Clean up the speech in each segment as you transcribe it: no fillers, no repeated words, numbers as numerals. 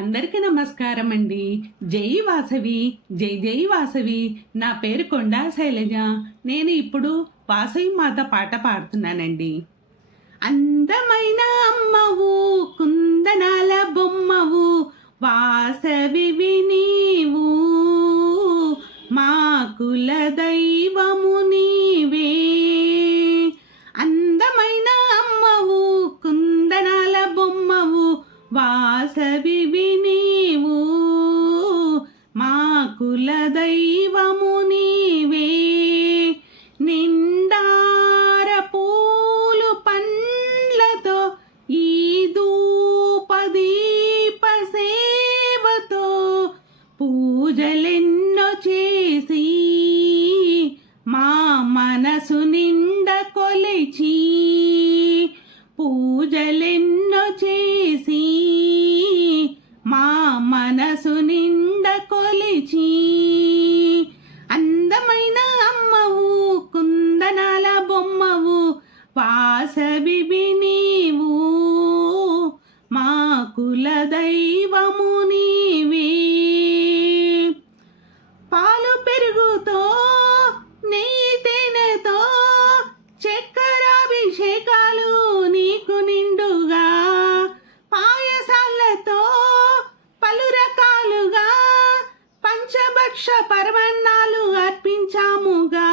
అందరికీ నమస్కారం అండి. జై వాసవి, జై జై వాసవి. నా పేరు కొండా శైలజ. నేను ఇప్పుడు వాసవి మాత పాట పాడుతున్నానండి. అందమైన అమ్మవు, కుందనాల బొమ్మవు, వాసవివి నీవు, మా కుల దైవము నీవే. అందమైన అమ్మవు, కుందనాల బొమ్మవు, వాసవివి నీవు, మా కుల దైవము నీవే. నిండార పూలు పండ్లతో ఈ ధూప దీప సేవతో పూజలెన్నో చేసి మా మనసు నిండ కొలిచి, పూజలెన్నో చేసి మా మనసు నిండ కొలిచి. అందమైన అమ్మవు, కుందనాల బొమ్మవు, వాసవివి నీవు, మా కుల దైవము నీవే. పాలు పెరుగుతో నెయ్యి తేనెతో చక్కెరాభిషేకాలు నీకు నిండుగా, పాయసాలతో పలు రకాలుగా పంచభక్ష పరమాన్నాలు అర్పించాముగా.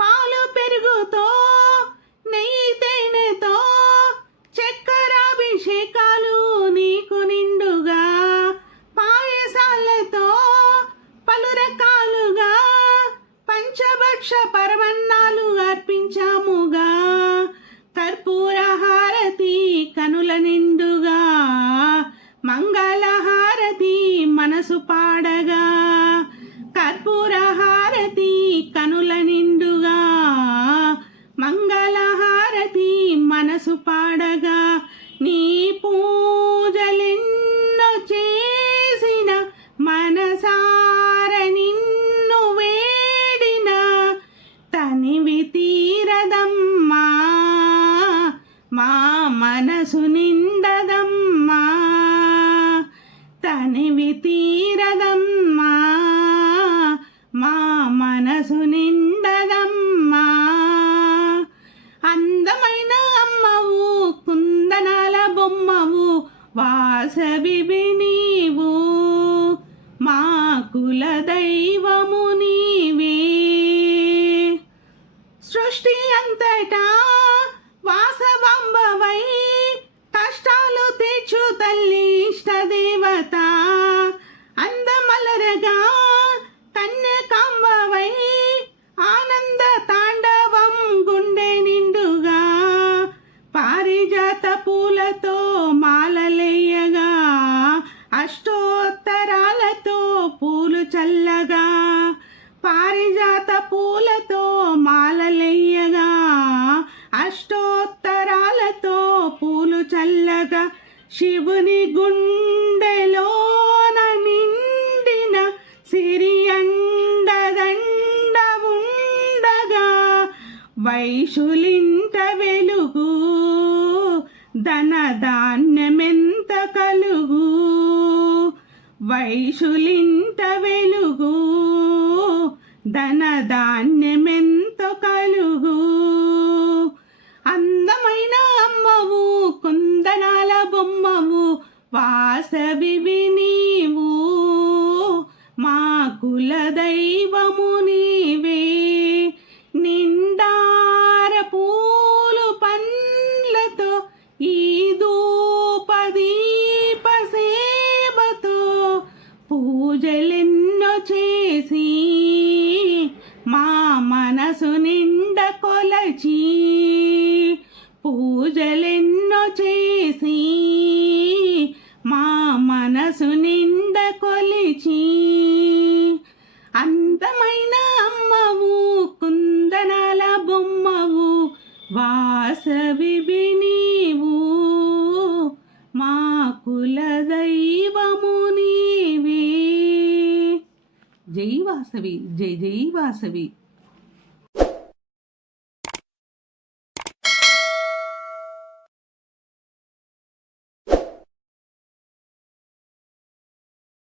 పాలు పెరుగుతో నెయ్యి తేనెతో చక్కెరాభిషేకాలు నీకు నిండుగా, పాయసాలతో పలు రకాలుగా పంచభక్ష పరమాన్నాలు అర్పించాముగా. కర్పూర హారతి కనుల నిండుగా, మంగళ హారతి మనసు పాడగా. కర్పూర హారతి కనుల నిండుగా, మంగళ హారతి మనసు పాడగా. నీ పూజలెన్నో చేసిన, మనసార నిన్ను వేడిన, తనివి తీరదమ్మా, మా మనసు నిండదమ్మా, తనివి తీరదమ్మా, మా మనసు నిండదమ్మా. అందమైన అమ్మవు, కుందనాల బొమ్మవు, వాసవివి నీవు, మా కుల దైవము నీవే. సృష్టి అంతటా వాసవాంబవై కష్టాలు తీర్చు తల్లి ఇష్టదేవత. అందమలరగా కన్యకాంబవై ఆనంద తాండవం గుండె నిండుగా. పారిజాత పూలతో మాలలేయగా, అష్టోత్తరాలతో పూలు చల్లగా. పారిజాత పూలతో మాలలేయగా, అష్టోత్తరాలతో పూలు చల్లగా. శివుని గుండెలోన నిండిన సిరి అండదండ ఉండగా, వైశులింట వెలుగు ధన ధాన్యమెంత కలుగు. వైశులింట వెలుగు ధన ధాన్యమెంత కలుగు. అందమైన అమ్మవు, కుందనాల బొమ్మవు, వాసవివి నీవు, మా కుల దైవము నీవే. నిండార పూలు పండ్లతో ఈ ధూప దీప సేవతో పూజలెన్నో చేసి మా మనసు నిండ కొలచి, పూజలెన్నో చేసి మా మనసు నిండ కొలిచి. అందమైన అమ్మవు, కుందనాల బొమ్మవు, వాసవివి నీవు, మా కుల దైవము నీవే. జై వాసవి, జై జై వాసవి.